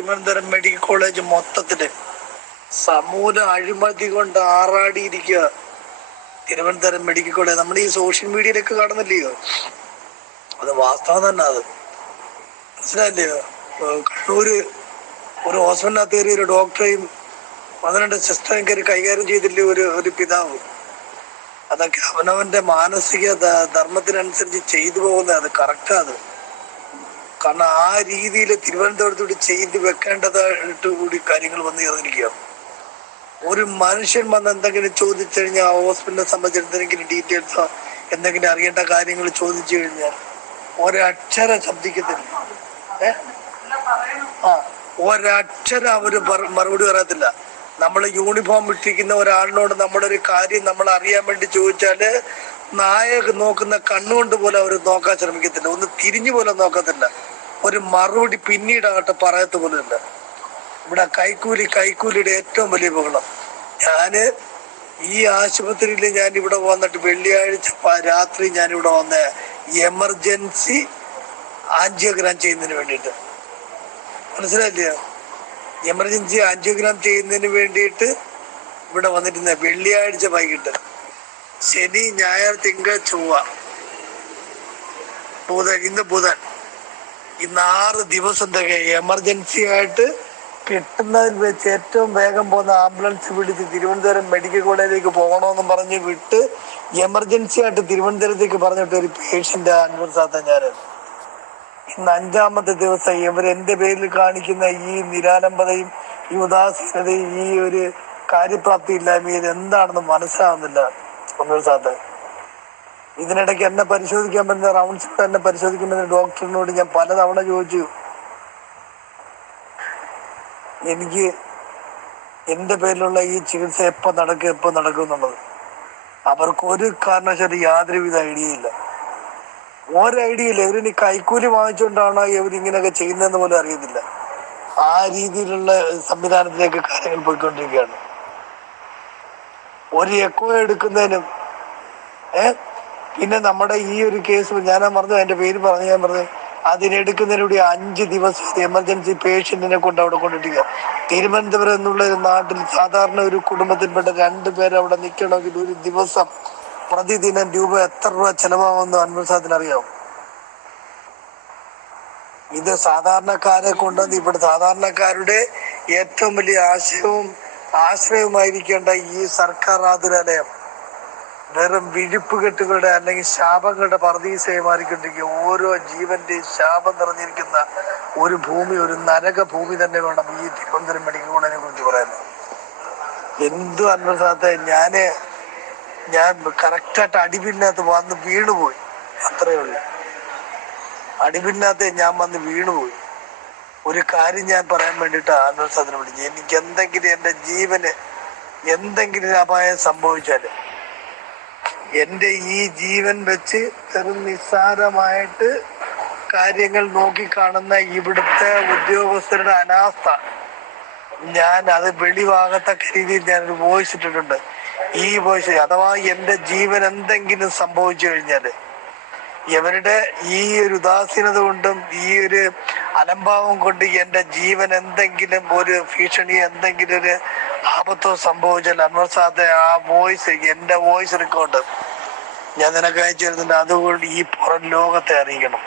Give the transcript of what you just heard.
Thiruvananthapuram medical college മൊത്തത്തില് സമൂല അഴിമതി കൊണ്ട് ആറാടിയിരിക്കുക. തിരുവനന്തപുരം മെഡിക്കൽ കോളേജ് നമ്മൾ ഈ സോഷ്യൽ മീഡിയയിലൊക്കെ കാണുന്നില്ലയോ, അത് വാസ്തവം തന്നെ. അത് മനസ്സിലായില്ലയോ? കണ്ണൂര് ഒരു ഹോസ്പിറ്റലിനകത്ത് കയറി ഒരു ഡോക്ടറെയും 12 സിസ്റ്ററേയും കയറി കൈകാര്യം ചെയ്തില്ലേ ഒരു പിതാവ്. അതൊക്കെ അവനവന്റെ മാനസിക ധർമ്മത്തിനനുസരിച്ച് ചെയ്തു പോകുന്നത്. അത് കറക്റ്റാ. അത് കാരണം ആ രീതിയിൽ തിരുവനന്തപുരത്തോട് ചെയ്ത് വെക്കേണ്ടതായിട്ട് കൂടി കാര്യങ്ങൾ വന്നു ചേർന്നിരിക്കുകയാണ്. ഒരു മനുഷ്യൻ വന്ന് എന്തെങ്കിലും ചോദിച്ചു കഴിഞ്ഞാൽ ആ ഹോസ്പിറ്റലിനെ സംബന്ധിച്ച് എന്തെങ്കിലും ഡീറ്റെയിൽസോ എന്തെങ്കിലും അറിയേണ്ട കാര്യങ്ങൾ ചോദിച്ചു കഴിഞ്ഞാൽ ഒരക്ഷരം ശബ്ദിക്കത്തില്ല. ഒരക്ഷരം അവര് മറുപടി പറയത്തില്ല. നമ്മൾ യൂണിഫോം ഇട്ടിരിക്കുന്ന ഒരാളിനോട് നമ്മളൊരു കാര്യം നമ്മൾ അറിയാൻ വേണ്ടി ചോദിച്ചാല് നായ നോക്കുന്ന കണ്ണുകൊണ്ട് പോലും അവർ നോക്കാൻ ശ്രമിക്കത്തില്ല. ഒന്ന് തിരിഞ്ഞു പോലും നോക്കത്തില്ല. ഒരു മറുപടി പിന്നീടാകട്ടെ പറയത്ത് പോലും ഇല്ല. ഇവിടെ കൈക്കൂലിയുടെ ഏറ്റവും വലിയ ബഹളം. ഞാന് ഈ ആശുപത്രിയിൽ ഞാൻ ഇവിടെ വന്നിട്ട് വെള്ളിയാഴ്ച രാത്രി ഞാനിവിടെ വന്ന എമർജൻസി ആൻജിയോഗ്രാം ചെയ്യുന്നതിന് വേണ്ടിയിട്ട്, മനസ്സിലായില്ലയോ? എമർജൻസി ആൻജിയോഗ്രാം ചെയ്യുന്നതിന് വേണ്ടിയിട്ട് ഇവിടെ വന്നിരുന്ന വെള്ളിയാഴ്ച വൈകിട്ട്, ശനി ഞായർ തിങ്കൾ ചൊവ്വ ബുധൻ, ഇന്ന് ബുധൻ, ഇന്ന് 6 ദിവസം എമർജൻസി ആയിട്ട് കിട്ടുന്നതിൽ വെച്ച് ഏറ്റവും വേഗം പോകുന്ന ആംബുലൻസ് വിളിച്ച് തിരുവനന്തപുരം മെഡിക്കൽ കോളേജിലേക്ക് പോകണമെന്നും പറഞ്ഞ് വിട്ട് എമർജൻസി ആയിട്ട് തിരുവനന്തപുരത്തേക്ക് പറഞ്ഞിട്ട് ഒരു പേഷ്യന്റ് അനുഭവസാത്ത ഞാൻ ഇന്ന് 5ാമത്തെ ദിവസം ഇവരെന്റെ പേരിൽ കാണിക്കുന്ന ഈ നിരാലംബതയും ഈ ഉദാസീനതയും ഈ ഒരു കാര്യപ്രാപ്തി ഇല്ലായ്മ ഇത് എന്താണെന്ന് മനസ്സിലാവുന്നില്ല അനുഭവസാത്ത. ഇതിനിടയ്ക്ക് എന്നെ പരിശോധിക്കാൻ പറ്റുന്ന റൗണ്ട്സ് എന്നെ പരിശോധിക്കുന്ന ഡോക്ടറിനോട് ഞാൻ പലതവണ ചോദിച്ചു, എനിക്ക് എന്റെ പേരിലുള്ള ഈ ചികിത്സ എപ്പോ നടക്കും എന്നുള്ളത്. അവർക്ക് ഒരു കാരണവശാലും യാതൊരുവിധ ഐഡിയ ഇല്ല. ഐഡിയ ഇല്ല. ഇവരിനി കൈക്കൂലി വാങ്ങിച്ചുകൊണ്ടാണോ ഇവരിങ്ങനെയൊക്കെ ചെയ്യുന്നതെന്ന് പോലും അറിയത്തില്ല. ആ രീതിയിലുള്ള സംവിധാനത്തിലേക്ക് കാര്യങ്ങൾ പോയിക്കൊണ്ടിരിക്കുകയാണ്. ഒരു എക്കോ എടുക്കുന്നതിനും പിന്നെ നമ്മുടെ ഈ ഒരു കേസ് ഞാൻ അതിന്റെ പേര് ഞാൻ പറഞ്ഞു അതിനെടുക്കുന്നതിലൂടെ 5 ദിവസം എമർജൻസി പേഷ്യന്റിനെ കൊണ്ട് അവിടെ കൊണ്ടിരിക്കുക. തിരുവനന്തപുരം എന്നുള്ള ഒരു നാട്ടിൽ സാധാരണ ഒരു കുടുംബത്തിൽപ്പെട്ട 2 പേര് അവിടെ നിൽക്കണമെങ്കിൽ ഒരു ദിവസം പ്രതിദിനം എത്ര രൂപ ചെലവാകുമെന്ന് അനുഭവത്തിന് അറിയാം. ഇത് സാധാരണക്കാരെ കൊണ്ടുവന്ന് ഇവിടെ സാധാരണക്കാരുടെ ഏറ്റവും വലിയ ആശ്രയവുമായിരിക്കേണ്ട ഈ സർക്കാർ ആതുരാലയം വെറും വിഴുപ്പുകെട്ടുകളുടെ അല്ലെങ്കിൽ ശാപങ്ങളുടെ പർദീസയെ മാറിക്കൊണ്ടിരിക്കുക. ഓരോ ജീവന്റെയും ശാപം നിറഞ്ഞിരിക്കുന്ന ഒരു ഭൂമി, ഒരു നരക ഭൂമി തന്നെ വേണം ഈ തിരുവനന്തപുരം മെഡിക്കൽ കോളേജിനെ കുറിച്ച് പറയാൻ. എന്തു അനുഭവത്തെ ഞാൻ കറക്റ്റായിട്ട് അടിപിന്നകത്ത് വന്ന് വീണുപോയി. അത്രയേ ഉള്ളൂ. അടിപിന്നകത്ത് ഞാൻ വന്ന് വീണുപോയി. ഒരു കാര്യം ഞാൻ പറയാൻ വേണ്ടിയിട്ട് അനുഭവത്തിന് വിളിച്ചു. എനിക്ക് എന്തെങ്കിലും എന്റെ ജീവന് എന്തെങ്കിലും അപായം സംഭവിച്ചാല് എന്റെ ഈ ജീവൻ വെച്ച് ചെറു നിസ്സാരമായിട്ട് കാര്യങ്ങൾ നോക്കിക്കാണുന്ന ഇവിടുത്തെ ഉദ്യോഗസ്ഥരുടെ അനാസ്ഥ ഞാൻ അത് വെളിവാകത്തക്ക രീതിയിൽ ഞാനൊരു വോയിസ് ഇട്ടിട്ടുണ്ട്. ഈ വോയിസ് അഥവാ എന്റെ ജീവൻ എന്തെങ്കിലും സംഭവിച്ചു കഴിഞ്ഞാല് ഇവരുടെ ഈ ഒരു ഉദാസീനത കൊണ്ടും ഈ ഒരു അലംഭാവം കൊണ്ട് എന്റെ ജീവൻ എന്തെങ്കിലും ഒരു ഭീഷണി എന്തെങ്കിലും ഒരു ആപത്തോ സംഭവിച്ചാൽ അൻവർ ആ വോയിസ് എന്റെ വോയിസ് റെക്കോർഡ് ഞാൻ നിനക്ക് അയച്ചു തരുന്നുണ്ട്. അതുകൊണ്ട് ഈ പുറം ലോകത്തെ അറിയിക്കണം.